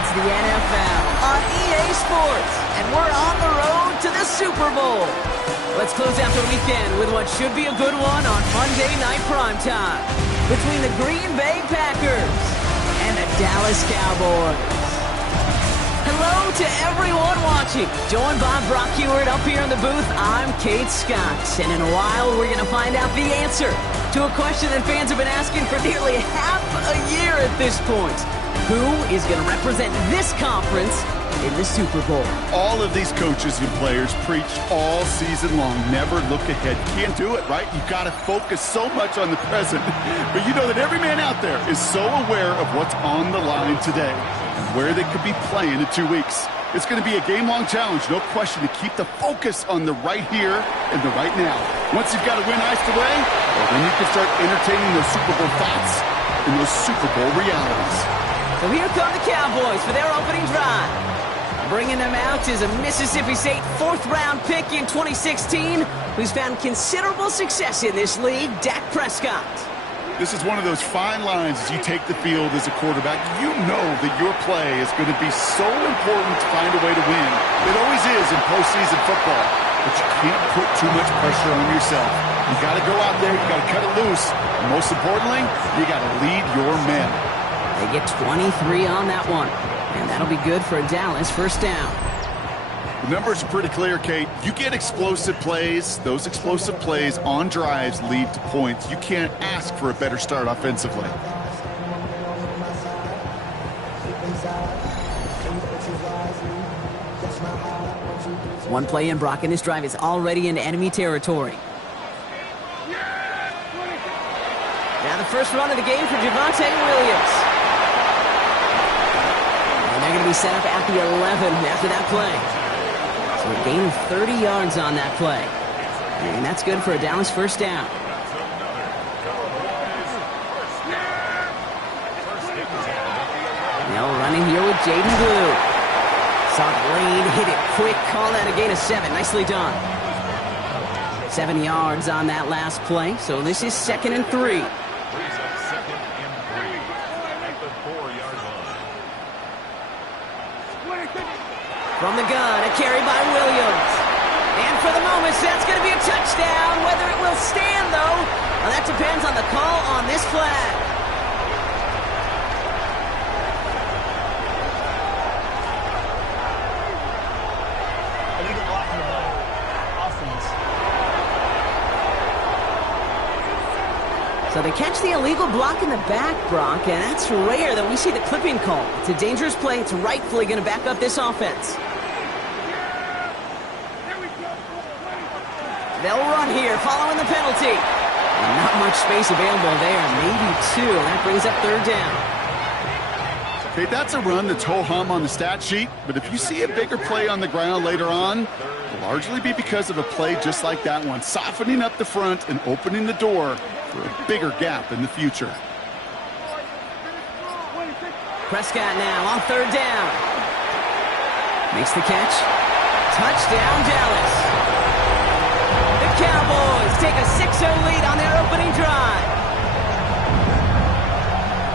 It's the NFL on EA Sports, and we're on the road to the Super Bowl. Let's close out the weekend with what should be a good one on Monday Night Primetime between the Green Bay Packers and the Dallas Cowboys. Hello to everyone watching. Joined by Brock Heward up here in the booth, I'm Kate Scott. And in a while, we're going to find out the answer to a question that fans have been asking for nearly half a year at this point. Who is going to represent this conference in the Super Bowl? All of these coaches and players preach all season long, never look ahead. You can't do it, right? You've got to focus so much on the present. But you know that every man out there is so aware of what's on the line today and where they could be playing in 2 weeks. It's going to be a game-long challenge, no question, to keep the focus on the right here and the right now. Once you've got a win iced away, well, then you can start entertaining those Super Bowl thoughts and those Super Bowl realities. So here come the Cowboys for their opening drive. Bringing them out is a Mississippi State fourth-round pick in 2016 who's found considerable success in this league, Dak Prescott. This is one of those fine lines as you take the field as a quarterback. You know that your play is going to be so important to find a way to win. It always is in postseason football, but you can't put too much pressure on yourself. You got to go out there, you got to cut it loose, and most importantly, you got to lead your men. They get 23 on that one, and that'll be good for a Dallas first down. The numbers are pretty clear, Kate. You get explosive plays. Those explosive plays on drives lead to points. You can't ask for a better start offensively. One play in, Brock, and this drive is already in enemy territory. Now the first run of the game for Javonte Williams. And they're going to be set up at the 11 after that play. So a gain of 30 yards on that play. And that's good for a Dallas first down. Now running here with Jaden Blue. Saw the lane, hit it quick, call that a gain of 7. Nicely done. 7 yards on that last play. So this is 2nd and 3. From the gun, a carry by Williams. And for the moment, that's going to be a touchdown. Whether it will stand, though, well, that depends on the call on this flag. So they catch the illegal block in the back, Brock, and that's rare that we see the clipping call. It's a dangerous play. It's rightfully going to back up this offense. They'll run here following the penalty. And not much space available there, maybe 2, and that brings up 3rd down. Okay, that's a run that's ho-hum on the stat sheet, but if you see a bigger play on the ground later on, it'll largely be because of a play just like that one, softening up the front and opening the door for a bigger gap in the future. Prescott now on 3rd down. Makes the catch. Touchdown, Dallas. The Cowboys take a 6-0 lead on their opening drive.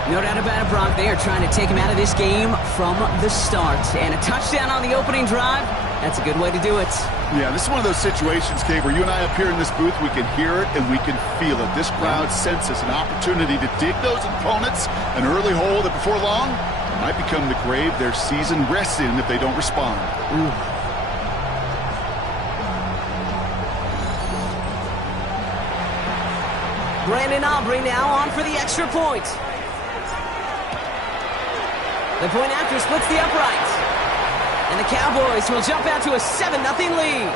No doubt about it, Brock. They are trying to take him out of this game from the start. And a touchdown on the opening drive, that's a good way to do it. Yeah, this is one of those situations, Kate, where you and I up here in this booth, we can hear it and we can feel it. This crowd senses an opportunity to dig those opponents an early hole that before long might become the grave their season rests in if they don't respond. Ooh. Brandon Aubrey now on for the extra point. The point after splits the uprights. And the Cowboys will jump out to a 7-0 lead.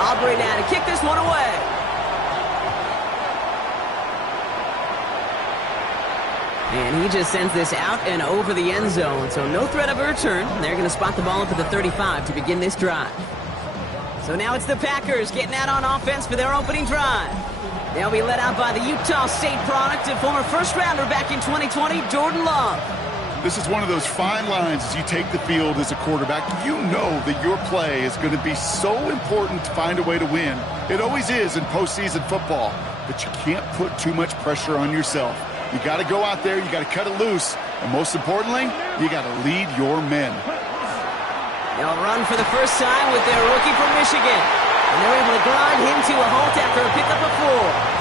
Aubrey now to kick this one away. And he just sends this out and over the end zone. So no threat of a return. They're going to spot the ball up at the 35 to begin this drive. So now it's the Packers getting out on offense for their opening drive. They'll be led out by the Utah State product and former first-rounder back in 2020, Jordan Love. This is one of those fine lines as you take the field as a quarterback. You know that your play is going to be so important to find a way to win. It always is in postseason football, but you can't put too much pressure on yourself. You got to go out there, you got to cut it loose, and most importantly, you got to lead your men. They'll run for the first time with their rookie from Michigan, and they're able to grind him to a halt after a pickup of 4.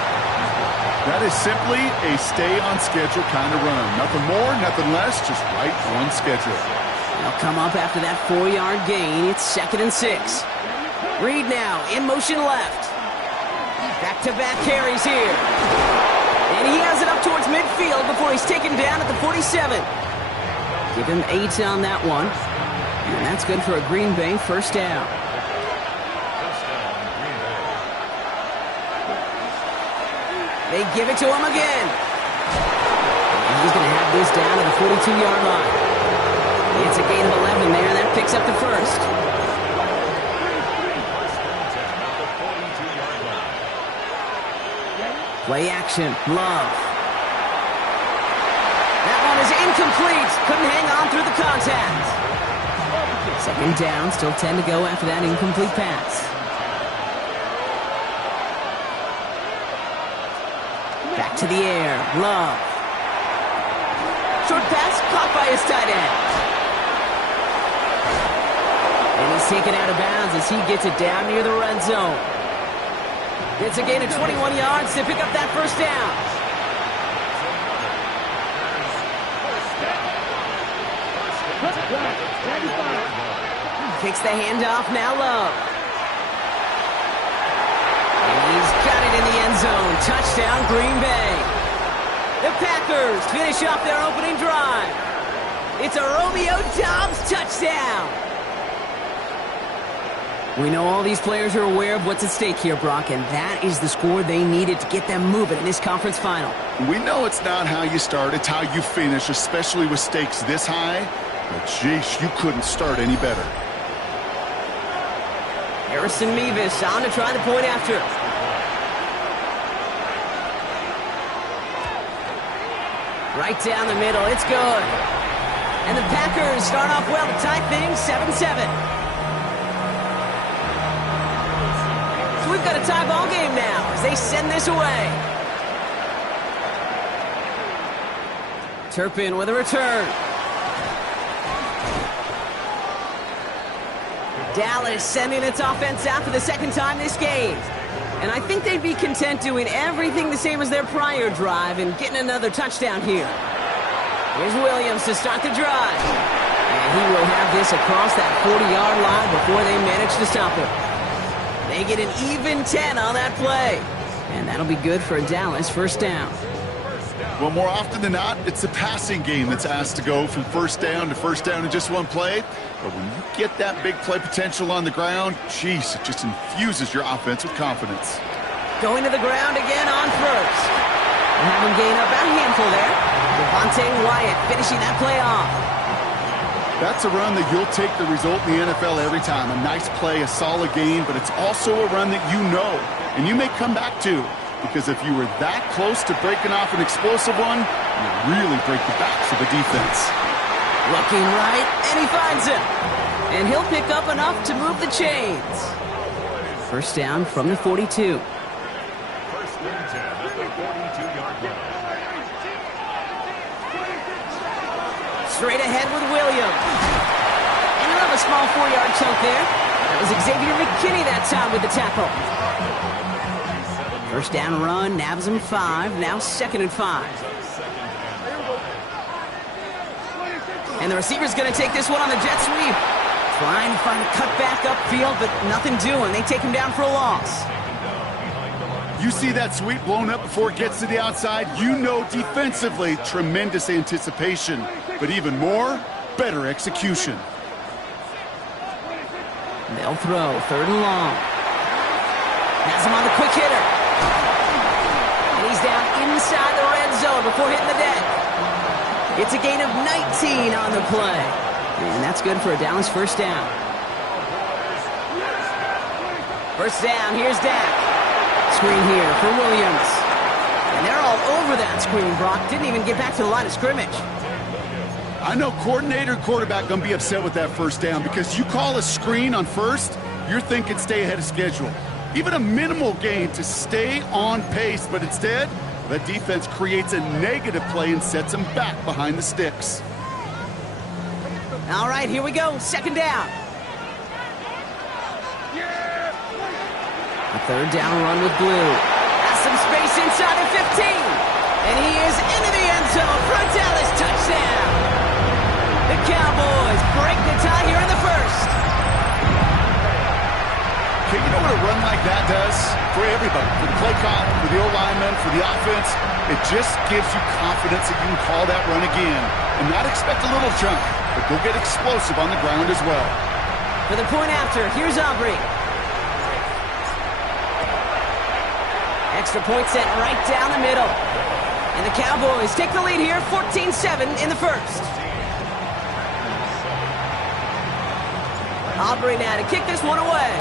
That is simply a stay-on-schedule kind of run. Nothing more, nothing less, just right on schedule. They'll come up after that 4-yard gain. It's 2nd and 6. Reed now in motion left. Back-to-back carries here. And he has it up towards midfield before he's taken down at the 47. Give him 8 on that one. And that's good for a Green Bay first down. They give it to him again. And he's going to have this down to the 42-yard line. It's a gain of 11 there, and that picks up the first. Play action, Love. That one is incomplete. Couldn't hang on through the contact. 2nd down, still 10 to go after that incomplete pass. Back to the air, Love. Short pass caught by his tight end. And he's taken out of bounds as he gets it down near the red zone. It's a gain of 21 yards to pick up that first down. Takes the handoff, now Love. He's got it in the end zone. Touchdown, Green Bay. The Packers finish off their opening drive. It's a Romeo Doubs touchdown. We know all these players are aware of what's at stake here, Brock, and that is the score they needed to get them moving in this conference final. We know it's not how you start, it's how you finish, especially with stakes this high. But, jeez, you couldn't start any better. Harrison Mevis on to try the point after. Right down the middle, it's good. And the Packers start off well to tie things 7-7. So we've got a tie ball game now as they send this away. Turpin with a return. Dallas sending its offense out for the second time this game. And I think they'd be content doing everything the same as their prior drive and getting another touchdown here. Here's Williams to start the drive. And he will have this across that 40-yard line before they manage to stop him. They get an even 10 on that play. And that'll be good for a Dallas first down. Well, more often than not, it's the passing game that's asked to go from first down in just one play. But when you get that big play potential on the ground, geez, it just infuses your offense with confidence. Going to the ground again on first. And have him gain up a handful there. Devontae Wyatt finishing that play off. That's a run that you'll take the result in the NFL every time. A nice play, a solid game, but it's also a run that you know and you may come back to. Because if you were that close to breaking off an explosive one, you really break the backs of the defense. Looking right, and he finds it. And he'll pick up enough to move the chains. First down from the 42. Straight ahead with Williams. And he'll have a small 4-yard chunk there. That was Xavier McKinney that time with the tackle. First down run, nabs him 5, now 2nd and 5. And the receiver's going to take this one on the jet sweep. Trying to find a cutback upfield, but nothing doing. They take him down for a loss. You see that sweep blown up before it gets to the outside, you know defensively, tremendous anticipation. But even more, better execution. They'll throw, 3rd and long. Has him on the quick hitter. And he's down inside the red zone before hitting the deck. It's a gain of 19 on the play. And that's good for a Dallas first down. First down, here's Dak. Screen here for Williams. And they're all over that screen, Brock. Didn't even get back to the line of scrimmage. I know coordinator and quarterback going to be upset with that first down because you call a screen on first, you're thinking stay ahead of schedule. Even a minimal gain to stay on pace, but instead, the defense creates a negative play and sets them back behind the sticks. All right, here we go. Second down. A third down run with Blue. Has some space inside of 15. And he is into the end zone for a Dallas touchdown. The Cowboys break the tie here in the first. Okay, you know what a run like that does for everybody? For the play call, for the O-lineman, for the offense. It just gives you confidence that you can call that run again and not expect a little chunk, but go get explosive on the ground as well. For the point after, here's Aubrey. Extra point set right down the middle. And the Cowboys take the lead here, 14-7 in the first. Aubrey now to kick this one away.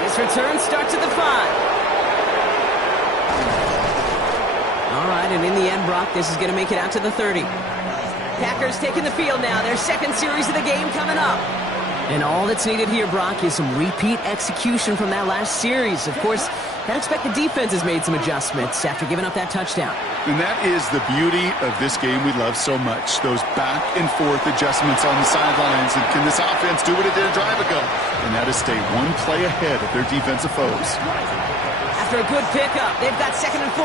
This return starts at the 5. All right, and in the end, Brock, this is going to make it out to the 30. Packers taking the field now, their second series of the game coming up. And all that's needed here, Brock, is some repeat execution from that last series. Of course, I expect the defense has made some adjustments after giving up that touchdown. And that is the beauty of this game we love so much. Those back and forth adjustments on the sidelines. And can this offense do what it did a drive ago? And that is stay one play ahead of their defensive foes. After a good pickup, they've got 2nd and 4.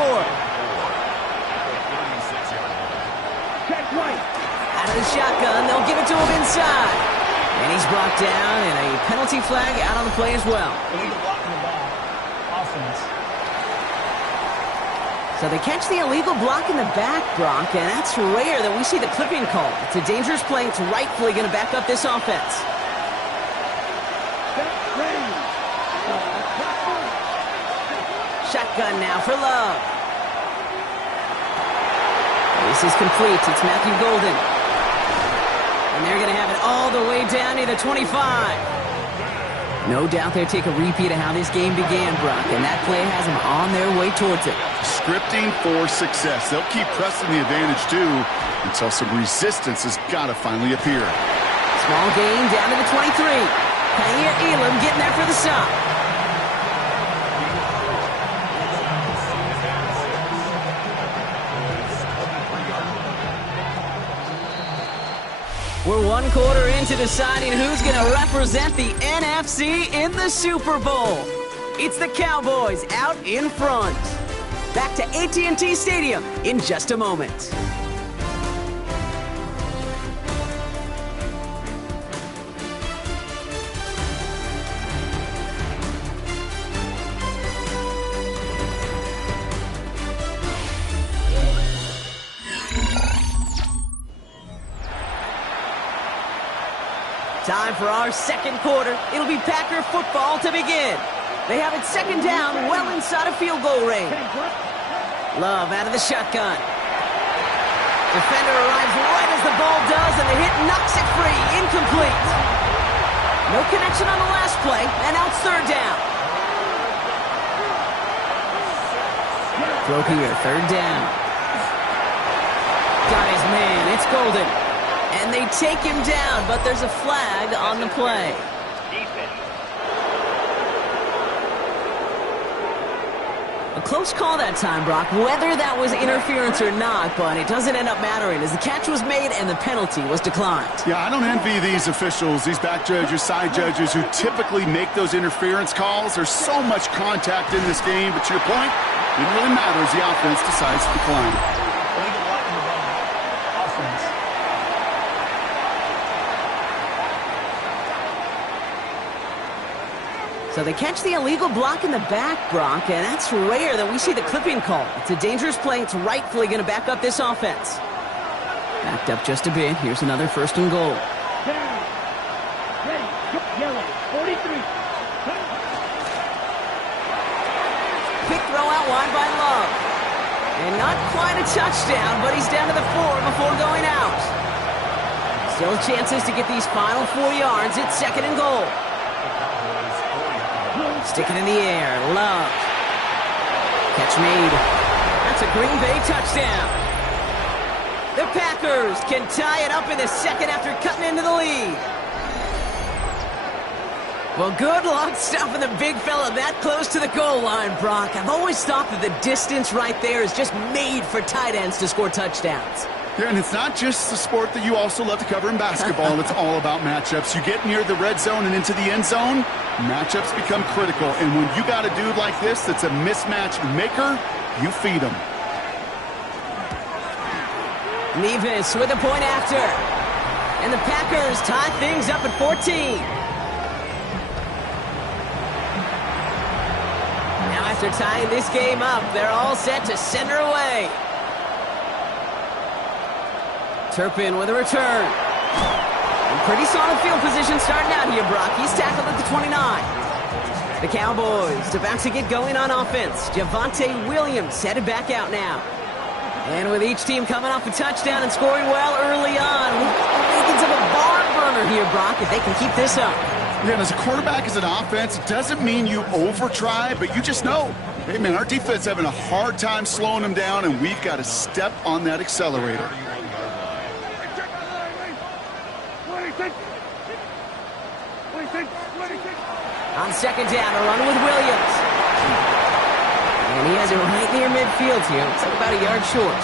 Out of the shotgun, they'll give it to him inside. And he's brought down, and a penalty flag out on the play as well. Illegal block in the back. Offense. So they catch the illegal block in the back, Brock, and that's rare that we see the clipping call. It's a dangerous play. It's rightfully going to back up this offense. Shotgun now for Love. This is complete. It's Matthew Golden. And they're going to have it all the way down to the 25. No doubt they'll take a repeat of how this game began, Brock, and that play has them on their way towards it. Scripting for success. They'll keep pressing the advantage, too, until some resistance has got to finally appear. Small gain down to the 23. Kaiir Elam getting there for the stop. We're 1 quarter into deciding who's going to represent the NFC in the Super Bowl. It's the Cowboys out in front. Back to AT&T Stadium in just a moment. Time for our second quarter. It'll be Packer football to begin. They have it 2nd down, well inside of field goal range. Love out of the shotgun. Defender arrives right as the ball does, and the hit knocks it free. Incomplete. No connection on the last play, and now it's 3rd down. Throw here, 3rd down. Got his man, it's Golden. And they take him down, but there's a flag on the play. A close call that time, Brock, whether that was interference or not, but it doesn't end up mattering as the catch was made and the penalty was declined. Yeah, I don't envy these officials, these back judges, side judges who typically make those interference calls. There's so much contact in this game, but to your point, it didn't really matter as the offense decides to decline. Illegal block in the back. Offense. So they catch the illegal block in the back, Brock, and that's rare that we see the clipping call. It's a dangerous play. It's rightfully going to back up this offense. Backed up just a bit. Here's another 1st and goal. Ready. Yellow. 43. Quick throw out wide by Love. And not quite a touchdown, but he's down to the 4 before going out. Still chances to get these final 4 yards. It's 2nd and goal. Stick it in the air. Love. Catch made. That's a Green Bay touchdown. The Packers can tie it up in the second after cutting into the lead. Well, good luck stopping the big fella that close to the goal line, Brock. I've always thought that the distance right there is just made for tight ends to score touchdowns. Yeah, and it's not just the sport that you also love to cover in basketball. It's all about matchups. You get near the red zone and into the end zone, matchups become critical. And when you got a dude like this that's a mismatch maker, you feed him. Nevis with a point after. And the Packers tie things up at 14. Now after tying this game up, they're all set to send her away. Turpin with a return. And pretty solid field position starting out here, Brock. He's tackled at the 29. The Cowboys about to get going on offense. Javonte Williams headed back out now. And with each team coming off a touchdown and scoring well early on, makings of a barn burner here, Brock, if they can keep this up. Yeah, and as a quarterback, as an offense, it doesn't mean you over-try, but you just know, hey, man, our defense is having a hard time slowing them down, and we've got to step on that accelerator. On second down, a run with Williams. And he has it right near midfield here. It's like about a yard short.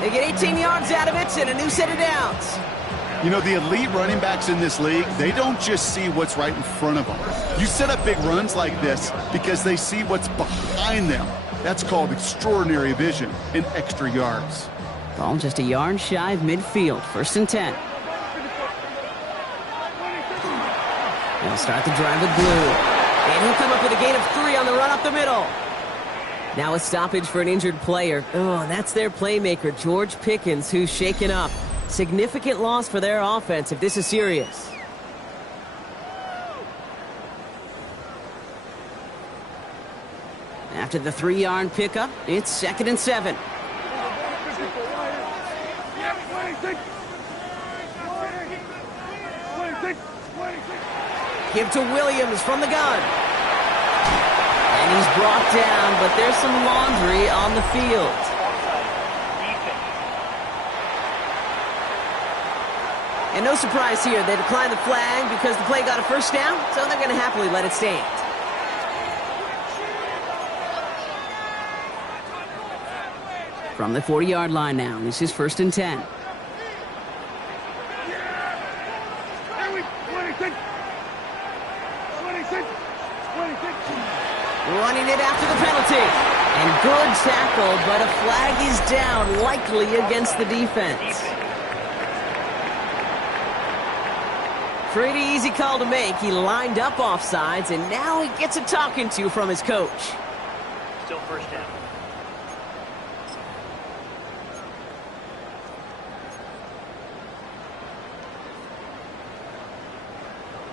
They get 18 yards out of it and a new set of downs. You know, the elite running backs in this league, they don't just see what's right in front of them. You set up big runs like this because they see what's behind them. That's called extraordinary vision and extra yards. Ball just a yard shy of midfield. 1st and 10. They'll start the drive with Blue. And he'll come up with a gain of 3 on the run up the middle. Now a stoppage for an injured player. Oh, that's their playmaker, George Pickens, who's shaken up. Significant loss for their offense if this is serious. After the 3-yard pickup, it's 2nd and 7. Give to Williams from the gun. And he's brought down, but there's some laundry on the field. And no surprise here, they declined the flag because the play got a 1st down, so they're going to happily let it stand. From the 40-yard line now, this is 1st and 10. Running it after the penalty. And good tackle, but a flag is down, likely against the defense. Pretty easy call to make. He lined up offsides, and now he gets a talking to from his coach. Still 1st down.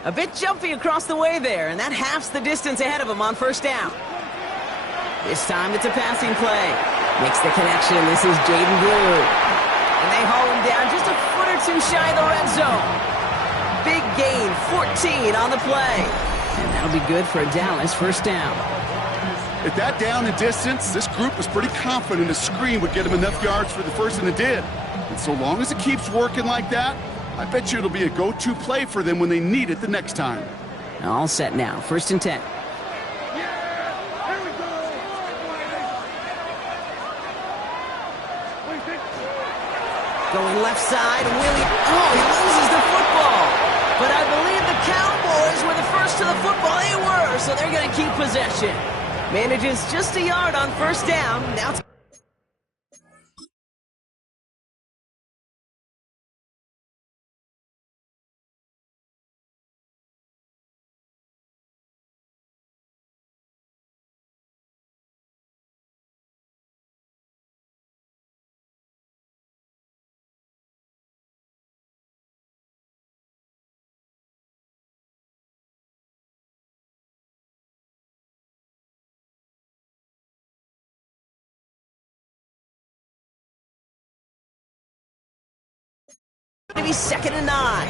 A bit jumpy across the way there, and that halves the distance ahead of him on 1st down. This time it's a passing play. Makes the connection. This is Jaden Blue. And they haul him down just a foot or 2 shy of the red zone. Big gain, 14 on the play. And that'll be good for a Dallas 1st down. At that down and distance, this group was pretty confident a screen would get them enough yards for the 1st, and it did. And so long as it keeps working like that, I bet you it'll be a go-to play for them when they need it the next time. All set now, 1st and 10. Going left side, Williams. Oh, he loses the football. But I believe the Cowboys were the first to the football. They were, so they're going to keep possession. Manages just a yard on 1st down. Now it's going to be 2nd and 9.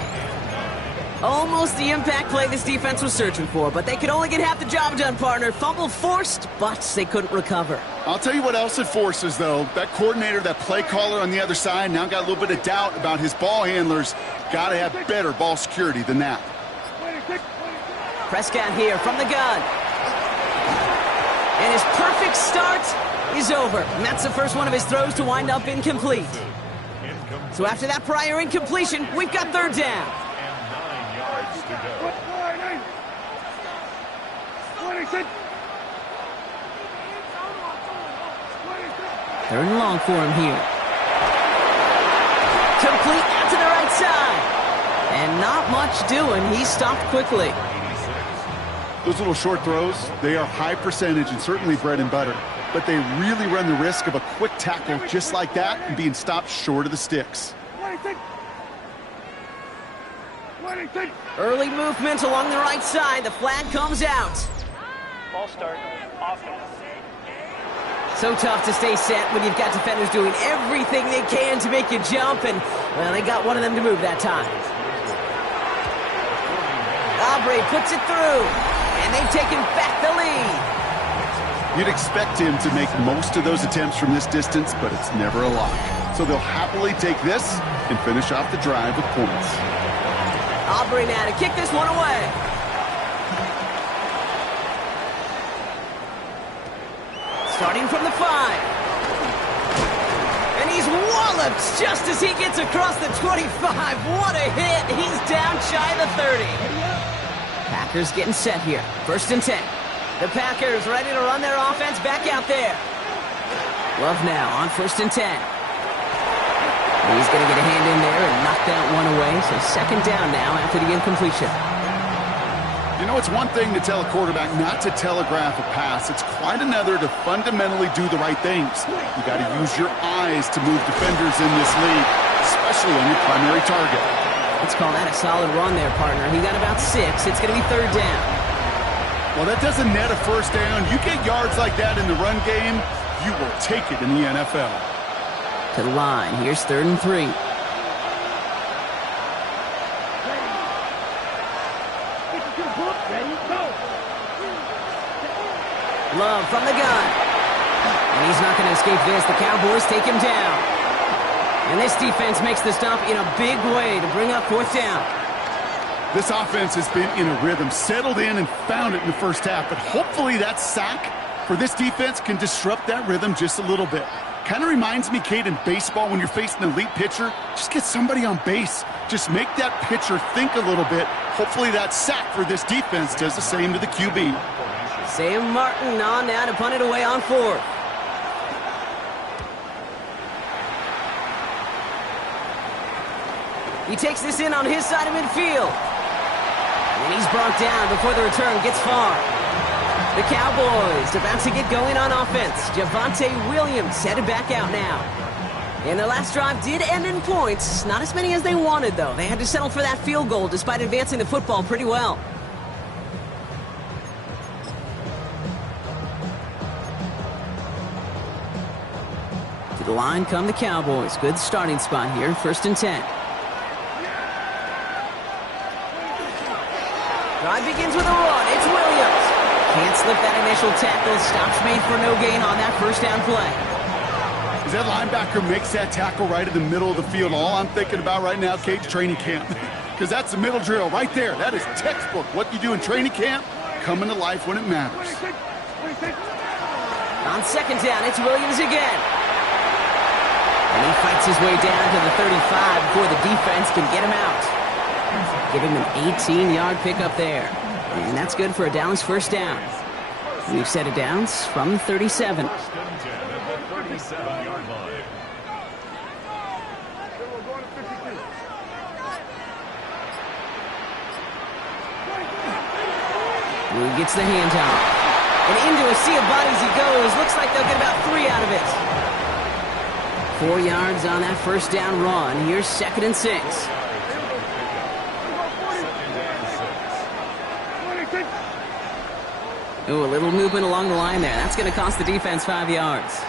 Almost the impact play this defense was searching for, but they could only get half the job done, partner. Fumble forced, but they couldn't recover. I'll tell you what else it forces, though. That coordinator, that play caller on the other side, now got a little bit of doubt about his ball handlers. Got to have better ball security than that. Prescott here from the gun. And his perfect start is over. And that's the first one of his throws to wind up incomplete. So after that prior incompletion, we've got third down. Third and long for him here. Complete out to the right side. And not much doing. He stopped quickly. Those little short throws, they are high percentage and certainly bread and butter. But they really run the risk of a quick tackle just like that and being stopped short of the sticks. Early movement along the right side. The flag comes out. Ball start. Offense. So tough to stay set when you've got defenders doing everything they can to make you jump, and, well, they got one of them to move that time. Aubrey puts it through, and they've taken back the lead. You'd expect him to make most of those attempts from this distance, but it's never a lock. So they'll happily take this and finish off the drive with points. Aubrey now to kick this one away. Starting from the 5. And he's walloped just as he gets across the 25. What a hit. He's down shy of the 30. Packers getting set here. First and 10. The Packers ready to run their offense back out there. Love now on first and 10. He's going to get a hand in there and knock that one away. So second down now after the incompletion. You know, it's one thing to tell a quarterback not to telegraph a pass. It's quite another to fundamentally do the right things. You got to use your eyes to move defenders in this league, especially on your primary target. Let's call that a solid run there, partner. He got about 6. It's going to be third down. Well, that doesn't net a first down. You get yards like that in the run game, you will take it in the NFL. To the line. Here's third and 3. Love from the gun. And he's not going to escape this. The Cowboys take him down. And this defense makes the stop in a big way to bring up fourth down. This offense has been in a rhythm, settled in and found it in the first half. But hopefully that sack for this defense can disrupt that rhythm just a little bit. Kind of reminds me, Kate, in baseball when you're facing an elite pitcher, just get somebody on base. Just make that pitcher think a little bit. Hopefully that sack for this defense does the same to the QB. Sam Martin on now to punt it away on fourth. He takes this in on his side of midfield. And he's brought down before the return gets far. The Cowboys about to get going on offense. Javonte Williams headed back out now. And their last drive did end in points. Not as many as they wanted, though. They had to settle for that field goal despite advancing the football pretty well. To the line come the Cowboys. Good starting spot here. First and 10. Drive begins with a run. It's Williams. Can't slip that initial tackle. Stops made for no gain on that first down play. As that linebacker makes that tackle right in the middle of the field, all I'm thinking about right now, Kate's training camp. Because that's the middle drill right there. That is textbook. What you do in training camp, coming to life when it matters. On second down, it's Williams again. And he fights his way down to the 35 before the defense can get him out. Give him an 18-yard pickup there. And that's good for a Dallas first down. We've set it downs from the 37. Blue gets the handoff. And into a sea of bodies he goes. Looks like they'll get about 3 out of it. 4 yards on that first down run. Here's second and 6. Ooh, a little movement along the line there. That's going to cost the defense 5 yards.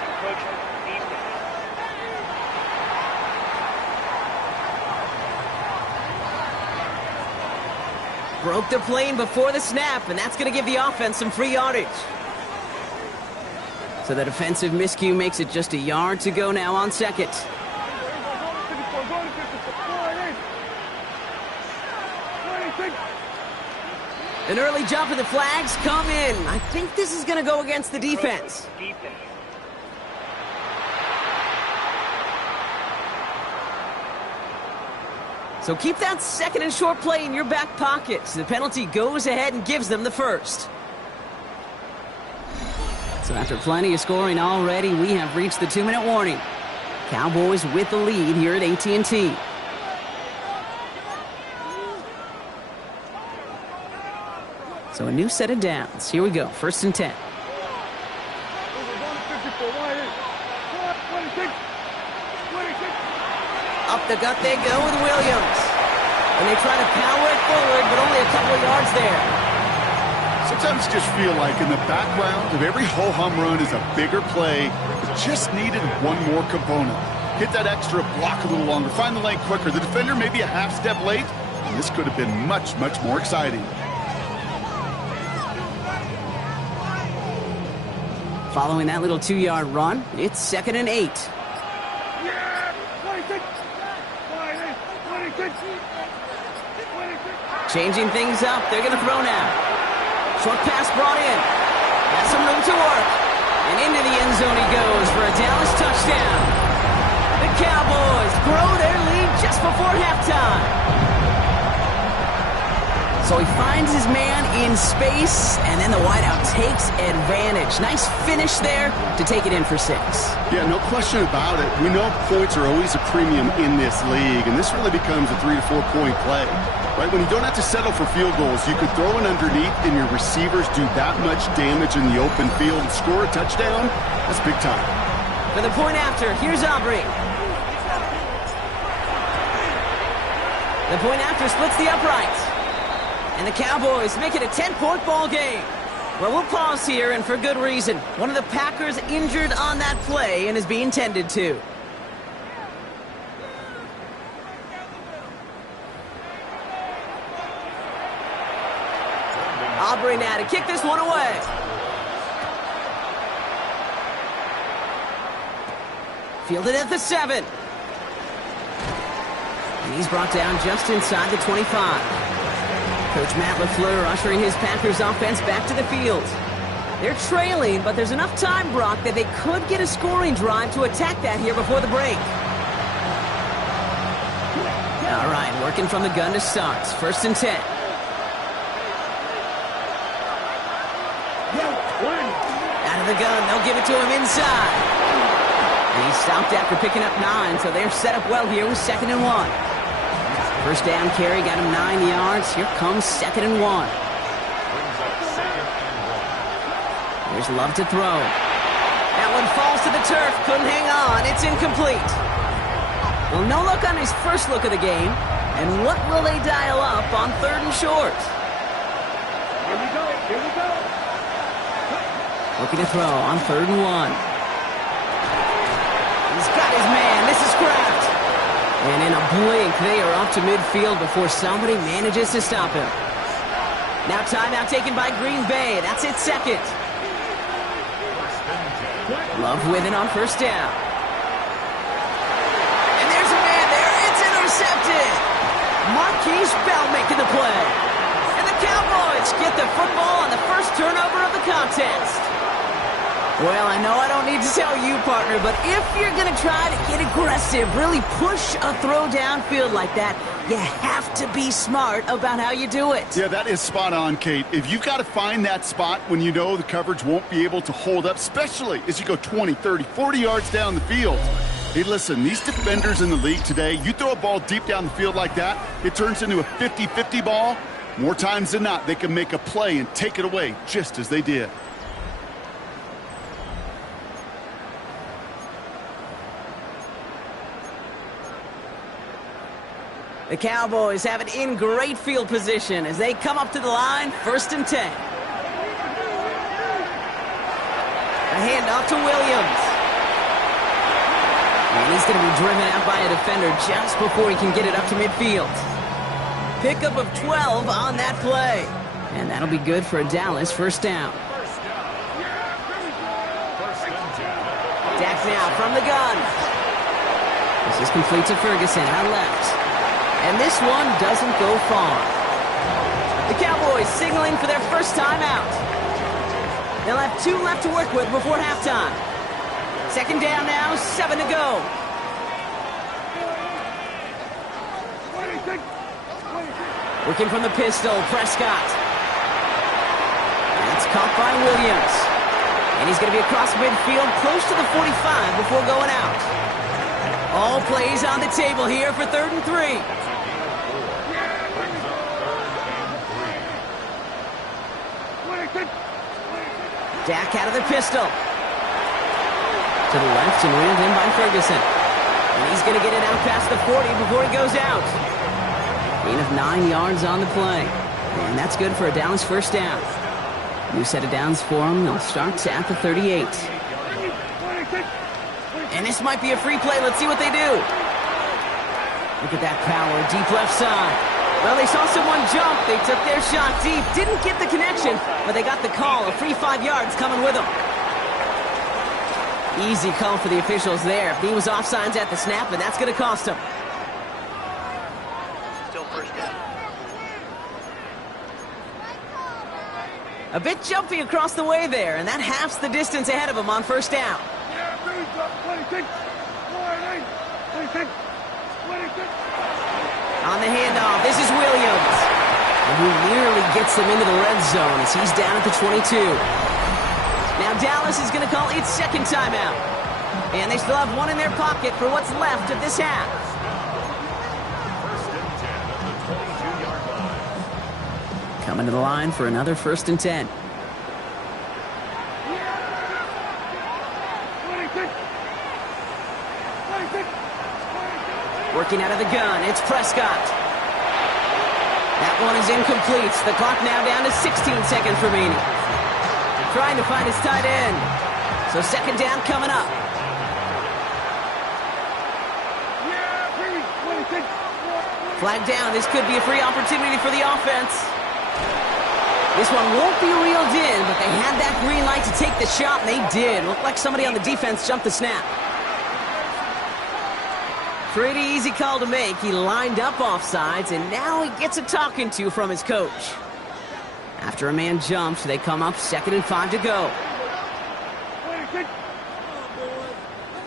Broke the plane before the snap, and that's going to give the offense some free yardage. So the defensive miscue makes it just a yard to go now on second. An early jump and the flags come in. I think this is going to go against the defense. So keep that second and short play in your back pocket. So the penalty goes ahead and gives them the first. So after plenty of scoring already, we have reached the 2-minute warning. Cowboys with the lead here at AT&T. So a new set of downs. Here we go, 1st and 10. Up the gut they go with Williams. And they try to power it forward, but only a couple of yards there. Sometimes just feel like in the background of every ho-hum run is a bigger play that just needed one more component. Hit that extra block a little longer, find the lane quicker. The defender may be a half step late, and this could have been much, much more exciting. Following that little 2-yard run, it's 2nd and 8. Changing things up, they're going to throw now. Short pass brought in. Has some room to work. And into the end zone he goes for a Dallas touchdown. The Cowboys grow their lead just before halftime. So he finds his man in space, and then the wideout takes advantage. Nice finish there to take it in for 6. Yeah, no question about it. We know points are always a premium in this league, and this really becomes a 3 to 4 point play. Right, when you don't have to settle for field goals, you could throw it underneath and your receivers do that much damage in the open field and score a touchdown. That's big time. For the point after, here's Aubrey. The point after splits the uprights. And the Cowboys make it a 10-point ball game. Well, we'll pause here, and for good reason. One of the Packers injured on that play and is being tended to. Aubrey now to kick this one away. Fielded at the 7. And he's brought down just inside the 25. Coach Matt LaFleur ushering his Packers offense back to the field. They're trailing, but there's enough time, Brock, that they could get a scoring drive to attack that here before the break. All right, working from the gun to start. 1st and 10. Out of the gun, they'll give it to him inside. And he stopped after picking up 9, so they're set up well here with 2nd and 1. First down carry got him 9 yards. Here comes 2nd and 1. Here's Love to throw. That one falls to the turf. Couldn't hang on. It's incomplete. Well, no luck on his first look of the game. And what will they dial up on 3rd and short? Here we go. Here we go. Looking to throw on 3rd and 1. He's got his man. This is Kraft. And in a blink, they are off to midfield before somebody manages to stop him. Now timeout taken by Green Bay. That's its 2nd. Love with it on 1st down. And there's a man there. It's intercepted. Marquise Bell making the play. And the Cowboys get the football on the first turnover of the contest. Well, I know I don't need to tell you, partner, but if you're going to try to get aggressive, really push a throw downfield like that, you have to be smart about how you do it. Yeah, that is spot on, Kate. If you've got to find that spot when you know the coverage won't be able to hold up, especially as you go 20, 30, 40 yards down the field. Hey, listen, these defenders in the league today, you throw a ball deep down the field like that, it turns into a 50-50 ball. More times than not, they can make a play and take it away just as they did. The Cowboys have it in great field position as they come up to the line, 1st and 10. A handoff to Williams. And he's going to be driven out by a defender just before he can get it up to midfield. Pickup of 12 on that play. And that'll be good for a Dallas first down. Dak now from the gun. This is complete to Ferguson out left. And this one doesn't go far. The Cowboys signaling for their first time out. They'll have 2 left to work with before halftime. Second down now, 7 to go. Working from the pistol, Prescott. That's caught by Williams. And he's going to be across midfield, close to the 45 before going out. All plays on the table here for 3rd and 3. Dak out of the pistol. To the left and reeled in by Ferguson. And he's going to get it out past the 40 before he goes out. Gain of 9 yards on the play. And that's good for a Dallas first down. New set of downs for them. They'll start at the 38. And this might be a free play. Let's see what they do. Look at that power. Deep left side. Well, they saw someone jump. They took their shot deep. Didn't get the connection, but they got the call. A free 5 yards coming with them. Easy call for the officials there. He was offsides at the snap, and that's going to cost him. Still first down. A bit jumpy across the way there, and that halves the distance ahead of him on first down. Yeah, 26, 26, 26. On the handoff, this is Williams. And he nearly gets them into the red zone as he's down at the 22. Now Dallas is going to call its second timeout. And they still have 1 in their pocket for what's left of this half. First and 10 at the 22-yard line. Coming to the line for another 1st and 10. 26, 26. Working out of the gun, it's Prescott. That one is incomplete. The clock now down to 16 seconds remaining. Trying to find his tight end. So second down coming up. Flag down. This could be a free opportunity for the offense. This one won't be reeled in, but they had that green light to take the shot, and they did. Looked like somebody on the defense jumped the snap. Pretty easy call to make. He lined up offsides, and now he gets a talking to from his coach. After a man jumps, they come up 2nd and 5 to go. 26.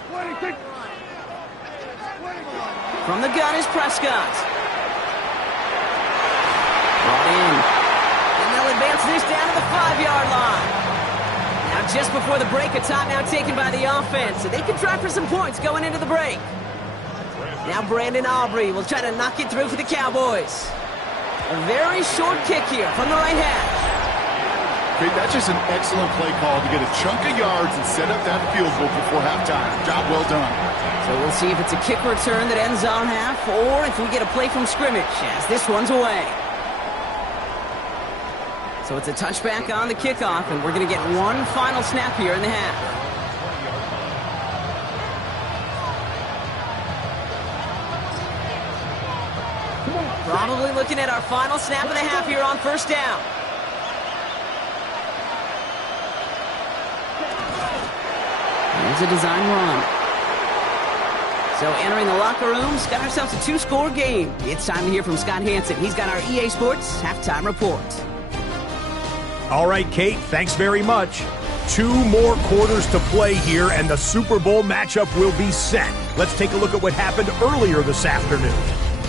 26. From the gun is Prescott. Brought in. And they'll advance this down to the 5-yard line. Now just before the break, a timeout taken by the offense, so they can try for some points going into the break. Now Brandon Aubrey will try to knock it through for the Cowboys. A very short kick here from the right hash. Okay, that's just an excellent play call to get a chunk of yards and set up that field goal before halftime. Job well done. So we'll see if it's a kick return that ends on half or if we get a play from scrimmage as this one's away. So it's a touchback on the kickoff, and we're going to get one final snap here in the half. Probably looking at our final snap of the half here on first down. Here's a design run. So entering the locker room, got ourselves a 2-score game. It's time to hear from Scott Hansen. He's got our EA Sports halftime report. All right, Kate, thanks very much. 2 more quarters to play here, and the Super Bowl matchup will be set. Let's take a look at what happened earlier this afternoon.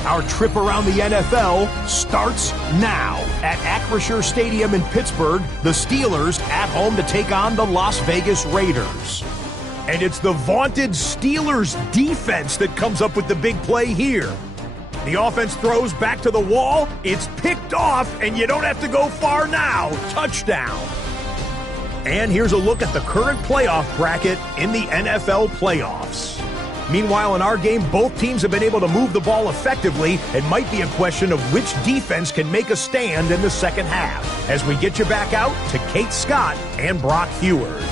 Our trip around the NFL starts now. At Acrisure Stadium in Pittsburgh, the Steelers at home to take on the Las Vegas Raiders. And it's the vaunted Steelers defense that comes up with the big play here. The offense throws back to the wall, it's picked off, and you don't have to go far now. Touchdown. And here's a look at the current playoff bracket in the NFL playoffs. Meanwhile, in our game, both teams have been able to move the ball effectively. It might be a question of which defense can make a stand in the second half. As we get you back out to Kate Scott and Brock Heward.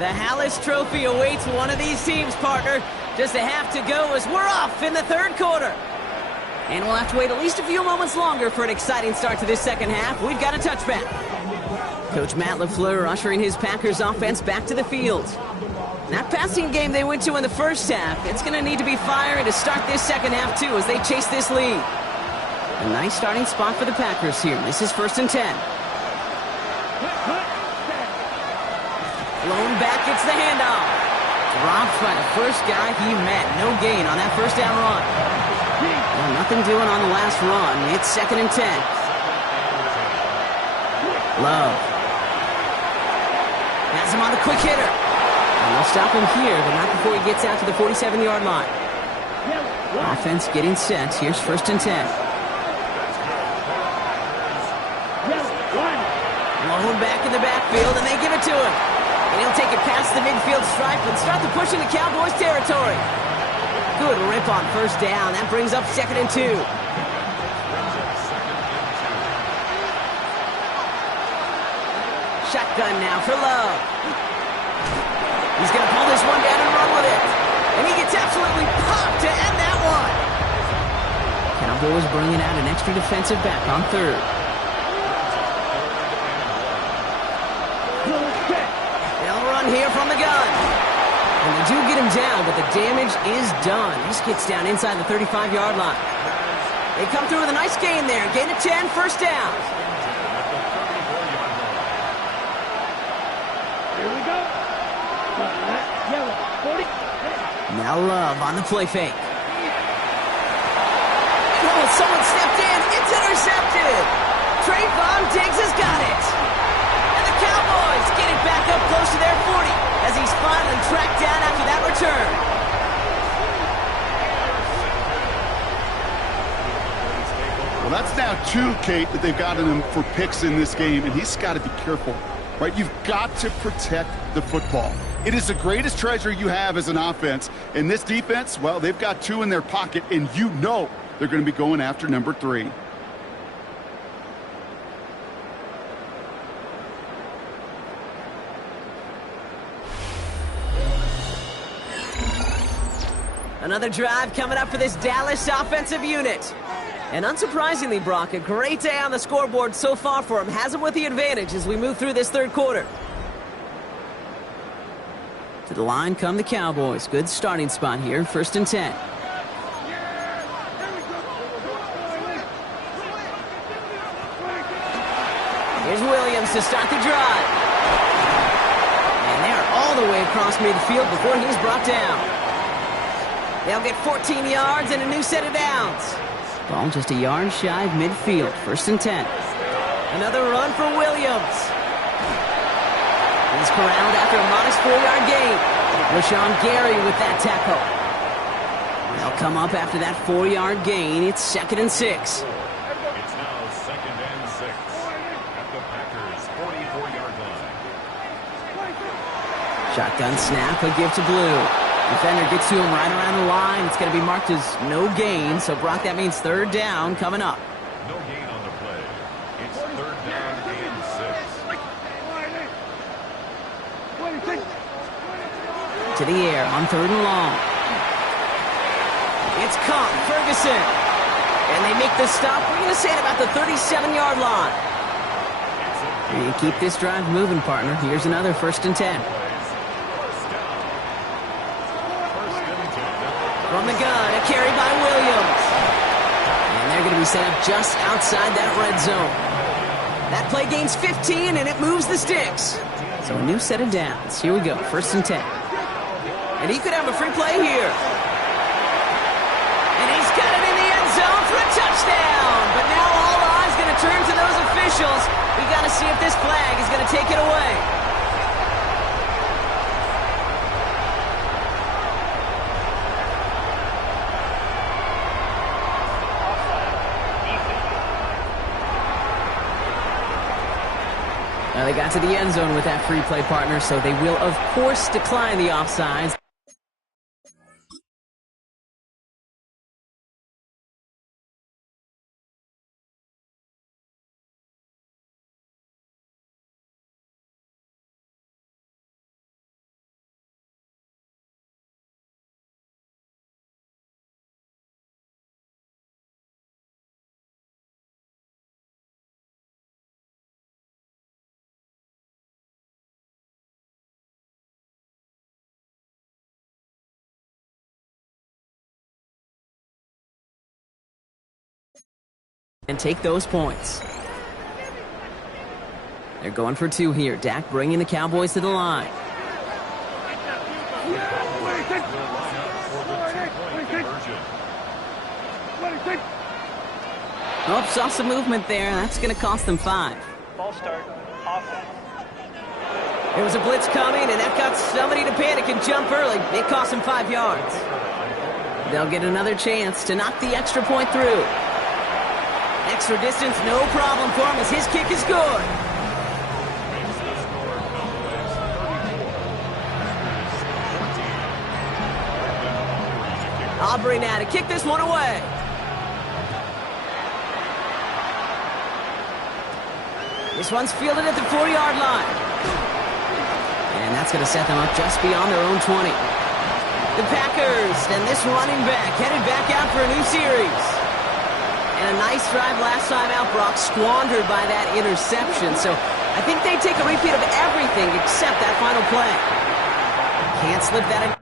The Hallis Trophy awaits one of these teams, partner. Just a half to go as we're off in the third quarter. And we'll have to wait at least a few moments longer for an exciting start to this second half. We've got a touchback. Coach Matt LaFleur ushering his Packers offense back to the field. That passing game they went to in the first half, it's going to need to be firing to start this second half, too, as they chase this lead. A nice starting spot for the Packers here. This is 1st and 10. Blown back, gets the handoff. Dropped by the first guy he met. No gain on that first down run. Well, nothing doing on the last run. It's 2nd and 10. Love. Has him on the quick hitter. And they'll stop him here, but not before he gets out to the 47-yard line. Offense getting set. Here's 1st and 10. Blown back in the backfield, and they give it to him. And he'll take it past the midfield stripe and start the push into Cowboys territory. Good rip on first down. That brings up 2nd and 2. Shotgun now for Love. He's going to pull this one down and run with it. And he gets absolutely popped to end that one. Cowboys bringing out an extra defensive back on third. Here from the gun. And they do get him down, but the damage is done. This gets down inside the 35-yard line. They come through with a nice gain there. Gain of 10, first down. Here we go. Yellow, 40. Now Love on the play fake. Oh, someone stepped in. It's intercepted. Trayvon Diggs has got it. Cowboys get it back up close to their 40 as he's finally tracked down after that return. Well, that's now 2, Kate, that they've gotten him for picks in this game, and he's got to be careful, right? You've got to protect the football. It is the greatest treasure you have as an offense. And this defense, well, they've got 2 in their pocket, and you know they're going to be going after number 3. Another drive coming up for this Dallas offensive unit. And unsurprisingly, Brock, a great day on the scoreboard so far for him. Has him with the advantage as we move through this third quarter. To the line come the Cowboys. Good starting spot here. 1st and 10. Here's Williams to start the drive. And they're all the way across midfield before he's brought down. They'll get 14 yards and a new set of downs. Ball just a yard shy of midfield. 1st and 10. Another run for Williams. He's corralled after a modest 4-yard gain. Rashawn Gary with that tackle. They'll come up after that 4-yard gain. It's 2nd and 6. It's now 2nd and 6 at the Packers' 44-yard line. Shotgun snap, a give to Blue. Defender gets to him right around the line. It's going to be marked as no gain. So, Brock, that means 3rd down coming up. No gain on the play. It's 3rd down and 6. To the air on 3rd and long. It's caught. Ferguson. And they make the stop. We're going to say at about the 37-yard line. And keep this drive moving, partner. Here's another 1st and 10. From the gun, a carry by Williams. And they're going to be set up just outside that red zone. That play gains 15, and it moves the sticks. So a new set of downs. Here we go, 1st and 10. And he could have a free play here. And he's got it in the end zone for a touchdown. But now all eyes going to turn to those officials. We got to see if this flag is going to take it away. They got to the end zone with that free play, partner, so they will, of course, decline the offsides. and take those points. They're going for 2 here. Dak bringing the Cowboys to the line. Oh, saw some movement there. That's going to cost them 5. Ball start. Offense. There was a blitz coming, and that got somebody to panic and jump early. It cost them 5 yards. They'll get another chance to knock the extra point through. Extra distance, no problem for him as his kick is good. Aubrey now to kick this one away. This one's fielded at the 4-yard line. And that's going to set them up just beyond their own 20. The Packers and this running back headed back out for a new series. And a nice drive last time out, Brock, squandered by that interception. So I think they take a repeat of everything except that final play. Can't slip that in.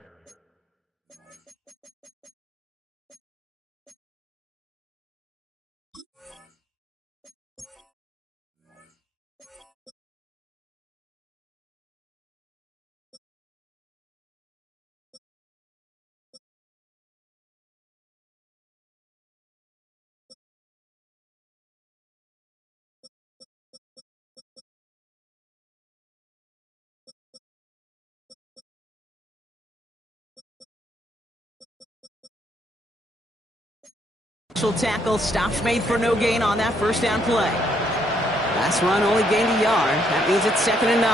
Tackle, stops made for no gain on that first down play. Last run only gained a yard. That means it's 2nd and 9.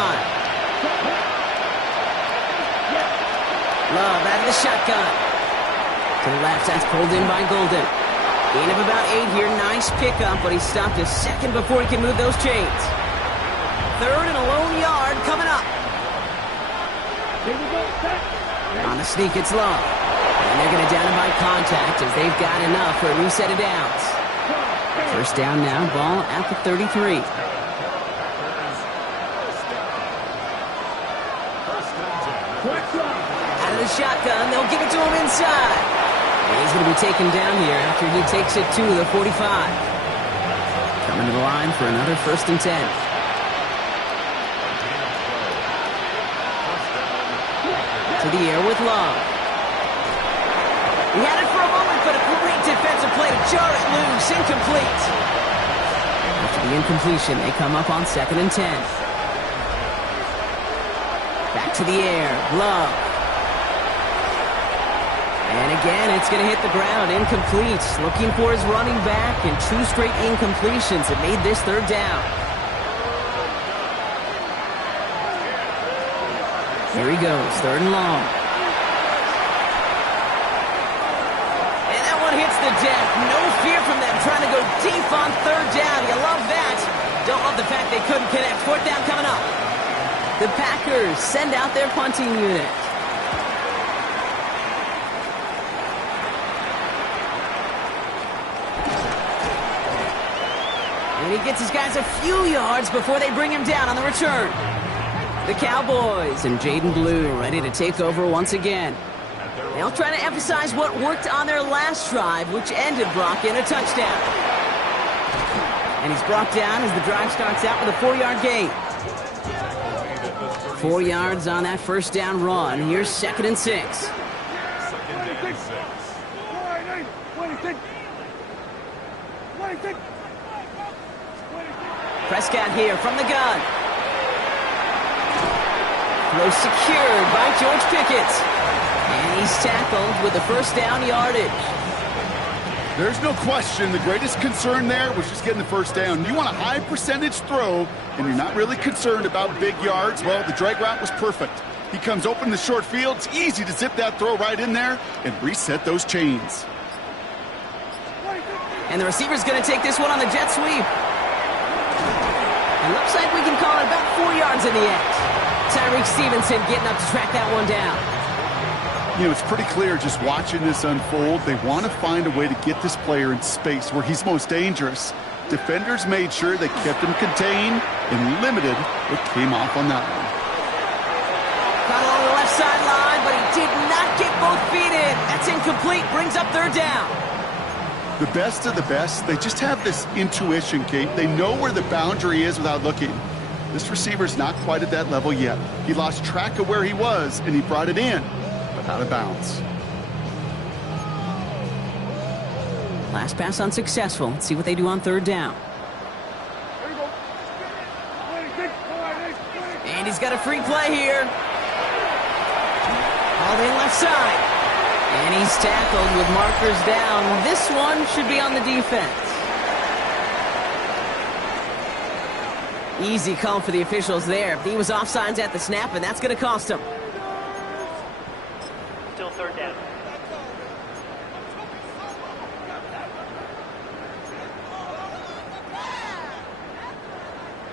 Love out of the shotgun. To the left, that's pulled in by Golden. Gain of about 8 here. Nice pickup, but he stopped a second before he can move those chains. 3rd and a lone yard coming up. On the sneak, it's Love. And they're going to down him by contact as they've got enough for a new set of downs. First down now, ball at the 33. Out of the shotgun, they'll give it to him inside. And he's going to be taken down here after he takes it to the 45. Coming to the line for another 1st and 10. To the air with Love. He had it for a moment, but a great defensive play to jar it loose. Incomplete. After the incompletion, they come up on 2nd and 10. Back to the air. Love. And again, it's going to hit the ground. Incomplete. Looking for his running back, and 2 straight incompletions that made this 3rd down. Here he goes. 3rd and long. Hits the deck. No fear from them trying to go deep on 3rd down. You love that. Don't love the fact they couldn't connect. 4th down coming up. The Packers send out their punting unit. And he gets his guys a few yards before they bring him down on the return. The Cowboys and Jaden Blue ready to take over once again. They'll try to emphasize what worked on their last drive, which ended Brock in a touchdown. And he's brought down as the drive starts out with a 4-yard gain. 4 yards on that first down run. Here's 2nd and 6. Prescott here from the gun. Throw secured by George Pickett. And he's tackled with the 1st down yardage. There's no question the greatest concern there was just getting the 1st down. You want a high percentage throw, and you're not really concerned about big yards. Well, the drag route was perfect. He comes open in the short field. It's easy to zip that throw right in there and reset those chains. And the receiver's going to take this one on the jet sweep. It looks like we can call it about 4 yards in the end. Tyreek Stevenson getting up to track that one down. You know, it's pretty clear just watching this unfold. They want to find a way to get this player in space where he's most dangerous. Defenders made sure they kept him contained and limited what came off on that one. Caught along the left sideline, but he did not get both feet in. That's incomplete. Brings up 3rd down. The best of the best, they just have this intuition, Kate. They know where the boundary is without looking. This receiver's not quite at that level yet. He lost track of where he was, and he brought it in, but out of bounds. Last pass unsuccessful. Let's see what they do on third down. And he's got a free play here. All in left side. And he's tackled with markers down. This one should be on the defense. Easy call for the officials there. He was offsides at the snap, and that's going to cost him. Still third down.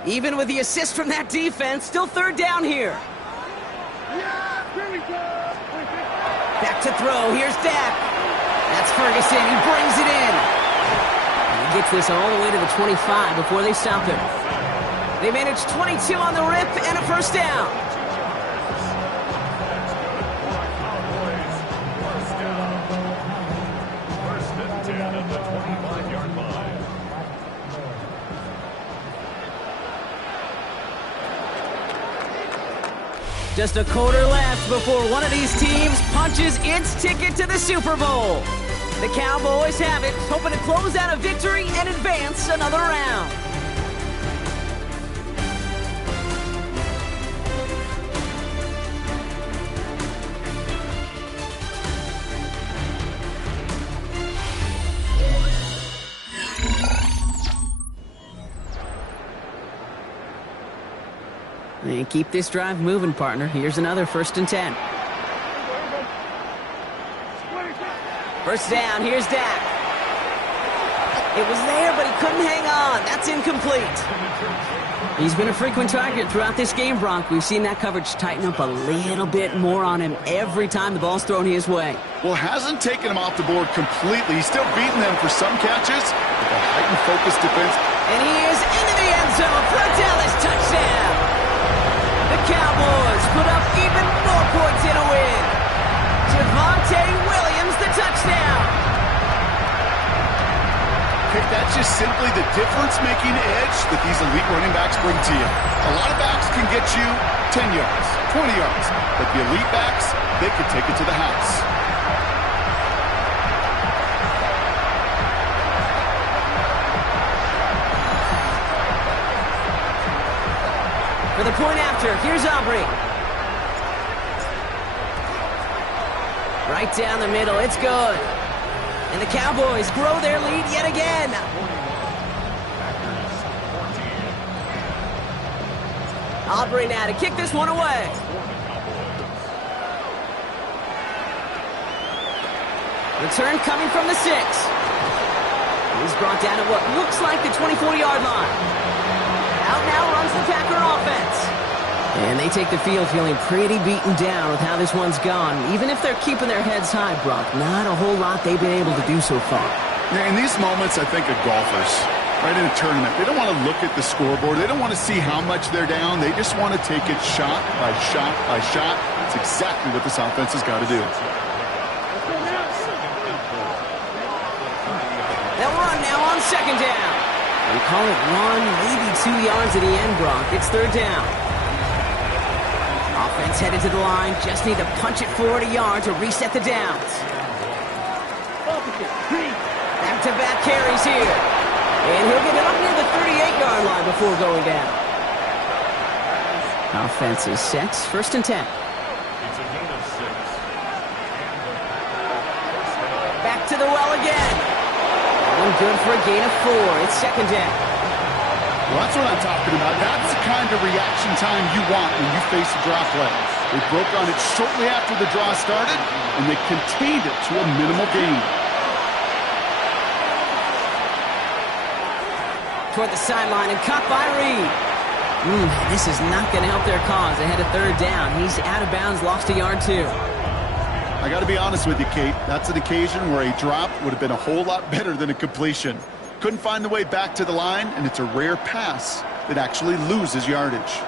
Even with the assist from that defense, still third down here. Back to throw. Here's Dak. That's Ferguson. He brings it in. And he gets this all the way to the 25 before they stop him. They manage 22 on the rip and a first down. First and 10 at the 25-yard line. Just a quarter left before one of these teams punches its ticket to the Super Bowl. The Cowboys have it, hoping to close out a victory and advance another round. And keep this drive moving, partner. Here's another first and 10. First down, here's Dak. It was there, but he couldn't hang on. That's incomplete. He's been a frequent target throughout this game, Bronk. We've seen that coverage tighten up a little bit more on him every time the ball's thrown his way. Well, hasn't taken him off the board completely. He's still beating them for some catches with a heightened focus defense. And he is into the end zone for a Dallas touchdown. The Cowboys put up even more points in a win. Javonte Williams, the touchdown. Pick, that's just simply the difference-making edge that these elite running backs bring to you. A lot of backs can get you 10 yards, 20 yards, but the elite backs, they can take it to the house. For the point after, here's Aubrey. Right down the middle, it's good. And the Cowboys grow their lead yet again. Aubrey now to kick this one away. Return coming from the 6. He's brought down at what looks like the 24-yard line. Out now runs the Packer offense. And they take the field feeling pretty beaten down with how this one's gone. Even if they're keeping their heads high, Brock, not a whole lot they've been able to do so far. Yeah, in these moments, I think of golfers, right in a tournament. They don't want to look at the scoreboard. They don't want to see how much they're down. They just want to take it shot by shot by shot. That's exactly what this offense has got to do. They'll run now on second down. We call it 1, maybe 2 yards at the end, Brock. It's third down. Offense headed to the line. Just need to punch it forward a yard to reset the downs. Back-to-back carries here. And he'll get it up near the 38-yard line before going down. Offense is set. First and 10. It's a gain of 6. Back to the well again. One good for a gain of 4. It's second down. Well, that's what I'm talking about. That's the kind of reaction time you want when you face a draw play. They broke on it shortly after the draw started, and they contained it to a minimal gain. Toward the sideline and caught by Reed. This is not going to help their cause. They had a third down. He's out of bounds, lost a yard too. I got to be honest with you, Kate. That's an occasion where a drop would have been a whole lot better than a completion. Couldn't find the way back to the line, and it's a rare pass that actually loses yardage.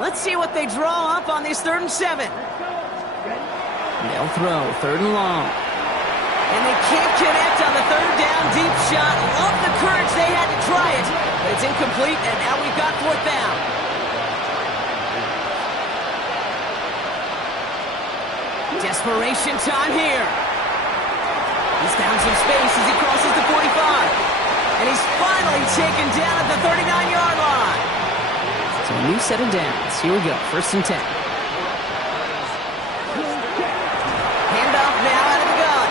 Let's see what they draw up on this 3rd and 7. They'll throw 3rd and long. And they can't connect on the third down deep shot. Love the courage they had to try it. But it's incomplete, and now we've got fourth down. Desperation time here. He's found some space as he crosses the 45. And he's finally taken down at the 39-yard line. So a new set of downs. Here we go, 1st and 10. Handoff now out of the gun.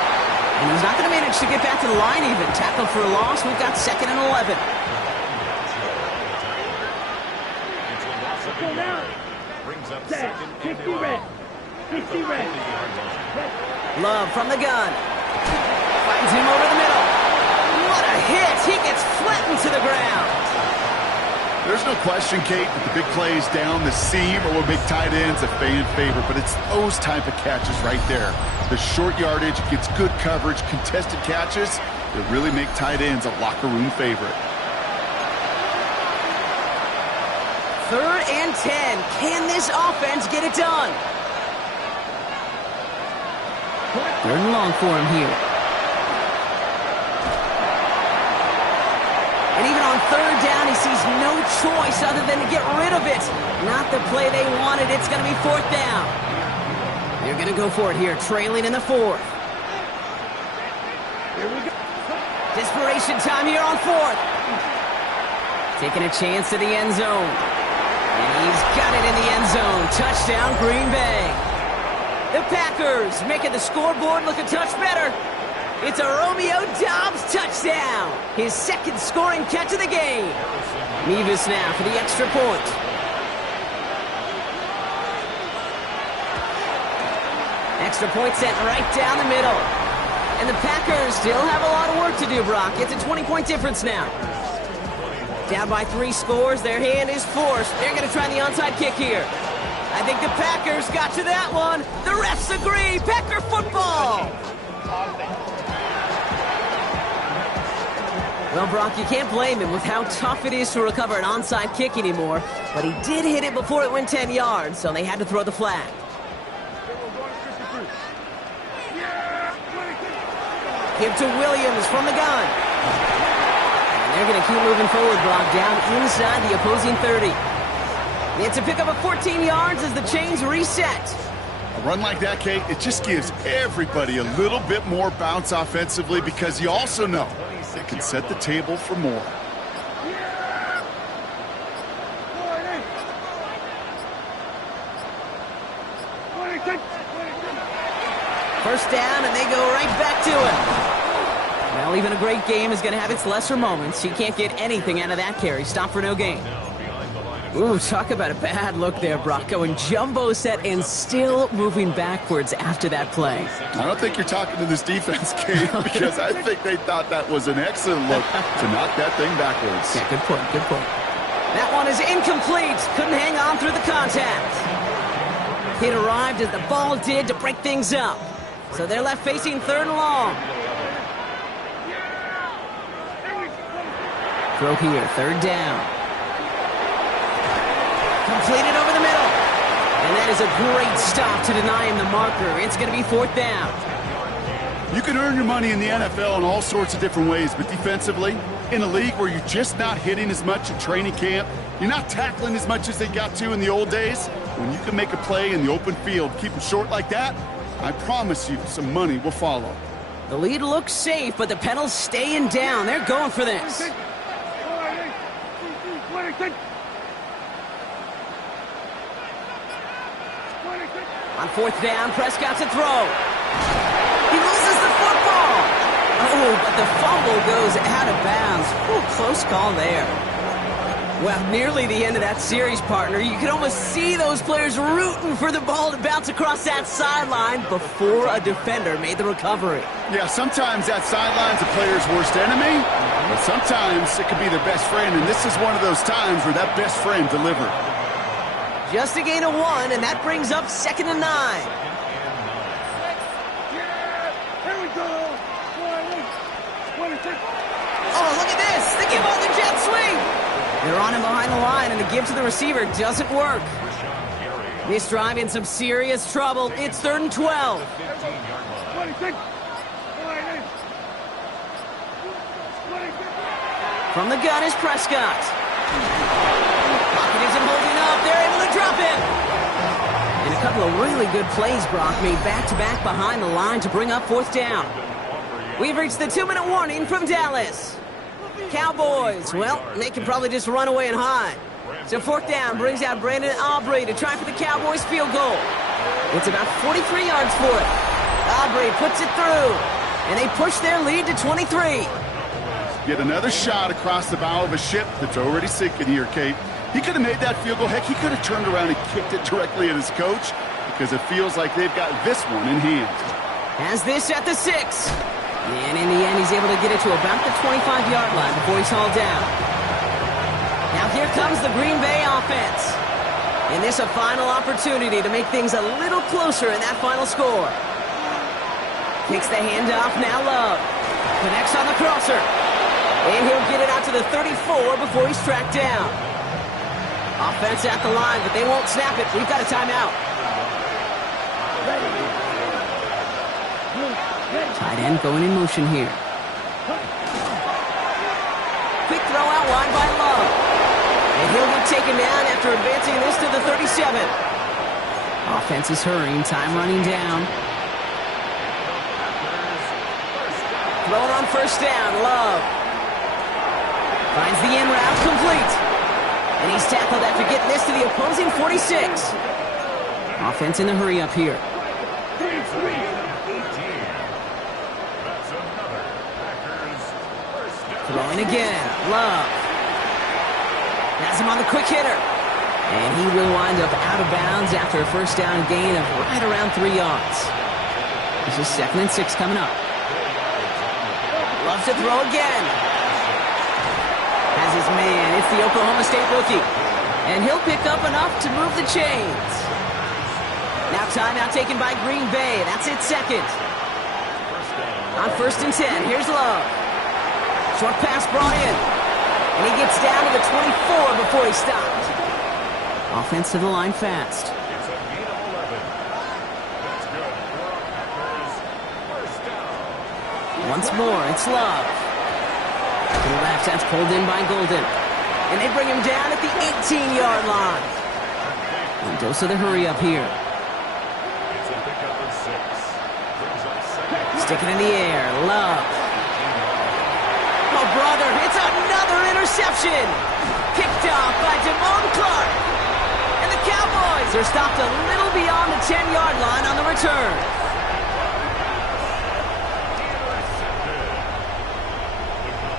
And he's not going to manage to get back to the line even. Tackle for a loss. We've got 2nd and 11. Brings up Set. 2nd and 50 red. 50 red. Love from the gun. Finds him over the middle. What a hit. He gets flattened to the ground. There's no question, Kate, that the big plays down the seam are what make tight ends a fan favorite, but it's those type of catches right there. The short yardage, gets good coverage, contested catches that really make tight ends a locker room favorite. 3rd and 10. Can this offense get it done? 3rd and long for him here. And even on 3rd down, he sees no choice other than to get rid of it. Not the play they wanted. It's going to be 4th down. They're going to go for it here, trailing in the 4th. Here we go. Desperation time here on 4th. Taking a chance to the end zone. And he's got it in the end zone. Touchdown, Green Bay. The Packers making the scoreboard look a touch better. It's a Romeo Doubs touchdown. His 2nd scoring catch of the game. Nevis now for the extra point. Extra point sent right down the middle. And the Packers still have a lot of work to do, Brock. It's a 20-point difference now. Down by 3 scores, their hand is forced. They're going to try the onside kick here. I think the Packers got to that one. The refs agree. Packer football. Well, Brock, you can't blame him with how tough it is to recover an onside kick anymore. But he did hit it before it went 10 yards, so they had to throw the flag. Give to Williams from the gun. And they're going to keep moving forward, Brock, down inside the opposing 30. It's a pickup of 14 yards as the chains reset. A run like that, Kate, it just gives everybody a little bit more bounce offensively because you also know it can set the table for more. First down, and they go right back to it. Well, even a great game is going to have its lesser moments. He can't get anything out of that carry. Stop for no gain. Ooh, talk about a bad look there, Brock. Going jumbo set and still moving backwards after that play. I don't think you're talking to this defense, Kate, because I think they thought that was an excellent look to knock that thing backwards. Yeah, good point, good point. That one is incomplete. Couldn't hang on through the contact. It arrived as the ball did to break things up. So they're left facing 3rd and long. Throw here, 3rd down. Completed over the middle. And that is a great stop to deny him the marker. It's going to be 4th down. You can earn your money in the NFL in all sorts of different ways, but defensively, in a league where you're just not hitting as much in training camp, you're not tackling as much as they got to in the old days, when you can make a play in the open field, keep them short like that, I promise you some money will follow. The lead looks safe, but the pedals staying down. They're going for this. On 4th down, Prescott's a throw. He loses the football. Oh, but the fumble goes out of bounds. Ooh, close call there. Well, nearly the end of that series, partner. You could almost see those players rooting for the ball to bounce across that sideline before a defender made the recovery. Yeah, sometimes that sideline's a player's worst enemy, but sometimes it could be their best friend, and this is one of those times where that best friend delivered. Just a gain of 1, and that brings up 2nd and 9. Here we go. Oh, look at this. They give all the jet sweep. They're on him behind the line, and the give to the receiver doesn't work. This drive in some serious trouble. It's 3rd and 12. From the gun is Prescott. Pocket isn't holding up. They're able to drop him. And a couple of really good plays, Brock, made back-to-back behind the line to bring up fourth down. We've reached the 2-minute warning from Dallas. Cowboys, well, they can probably just run away and hide. So fourth down brings out Brandon Aubrey to try for the Cowboys field goal. It's about 43 yards for it. Aubrey puts it through, and they push their lead to 23. Yet another shot across the bow of a ship that's already sinking here, Kate. He could have made that field goal. Heck, he could have turned around and kicked it directly at his coach because it feels like they've got this one in hand. Has this at the 6. And in the end, he's able to get it to about the 25-yard line before he's hauled down. Now here comes the Green Bay offense. And this a final opportunity to make things a little closer in that final score. Kicks the handoff, now Love. Connects on the crosser. And he'll get it out to the 34 before he's tracked down. Offense at the line, but they won't snap it. We've got a timeout. Tight end going in motion here. Quick throw out wide by Love. And he'll get taken down after advancing this to the 37. Offense is hurrying, time running down. Throwing on first down, Love. Finds the in route, complete. And he's tackled after getting this to the opposing 46. Offense in the hurry up here. Throwing again, Love. Has him on the quick hitter. And he will wind up out of bounds after a first down gain of right around 3 yards. This is 2nd and 6 coming up. Loves to throw again. Has his man. It's the Oklahoma State rookie. And he'll pick up enough to move the chains. Now timeout taken by Green Bay. That's it, 2nd. On 1st and 10, here's Love. Short pass brought in. And he gets down to the 24 before he stopped. Offense to the line fast. It's a gain of 11. That's good for our Packers. First down. Once more, it's Love. To the left, that's pulled in by Golden. And they bring him down at the 18-yard line. And dose of the hurry up here. It's a pickup of 6. Brings up 2nd. Sticking in the air, Love. Oh, brother, it's another interception. Picked off by Damone Clark. And the Cowboys are stopped a little beyond the 10-yard line on the return.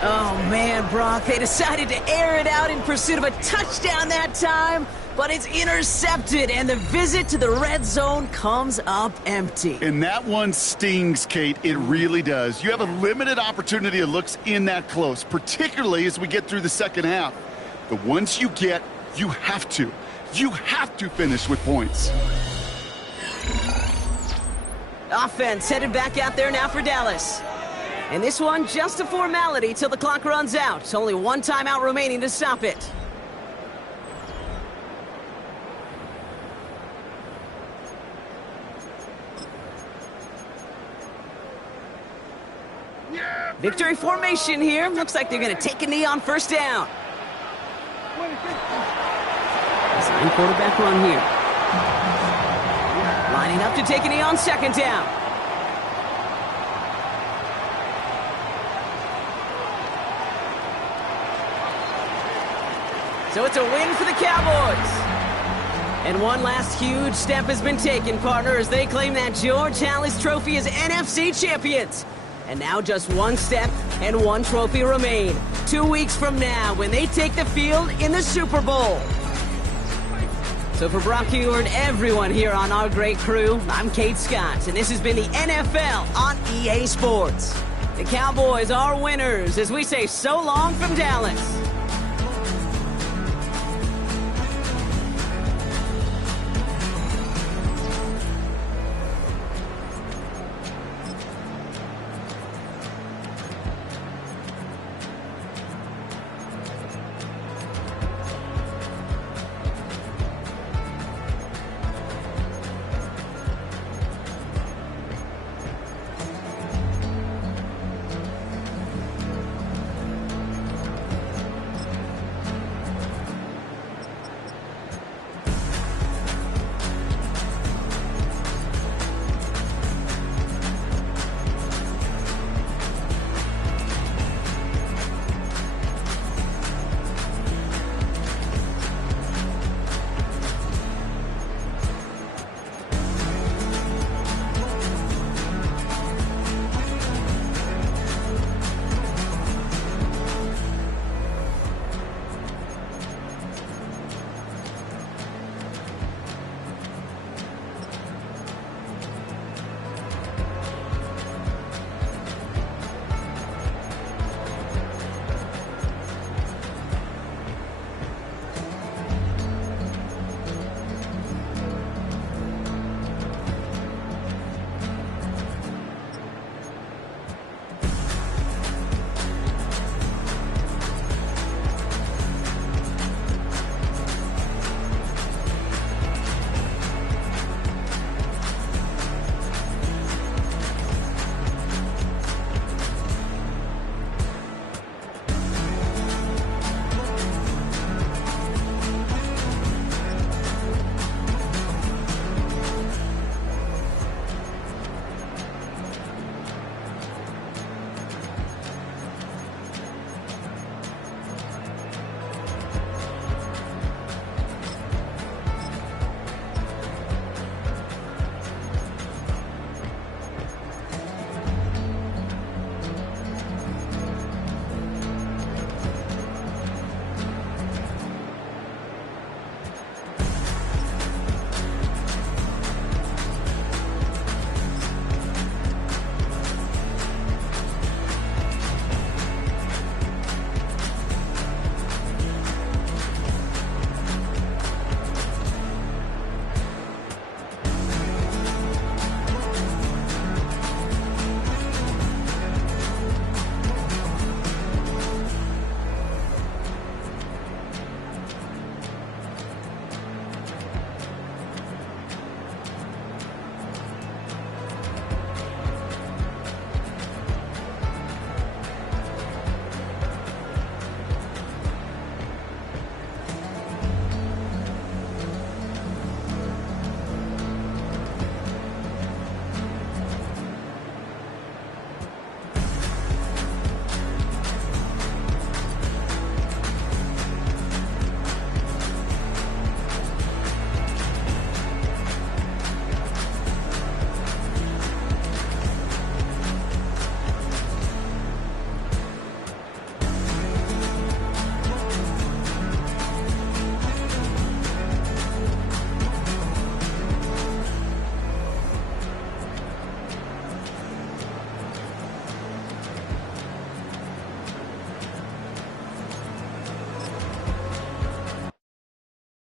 Oh, man, Brock, they decided to air it out in pursuit of a touchdown that time, but it's intercepted, and the visit to the red zone comes up empty. And that one stings, Kate. It really does. You have a limited opportunity of looks in that close, particularly as we get through the second half. The ones you get, you have to. You have to finish with points. Offense headed back out there now for Dallas. And this one, just a formality till the clock runs out. It's only one timeout remaining to stop it. Victory formation here. Looks like they're going to take a knee on first down. Design quarterback run here. Lining up to take a knee on second down. So it's a win for the Cowboys. And one last huge step has been taken, partner, as they claim that George Halas Trophy as NFC champions. And now just one step and one trophy remain. 2 weeks from now when they take the field in the Super Bowl. So for Brock Huard, everyone here on our great crew, I'm Kate Scott, and this has been the NFL on EA Sports. The Cowboys are winners as we say so long from Dallas.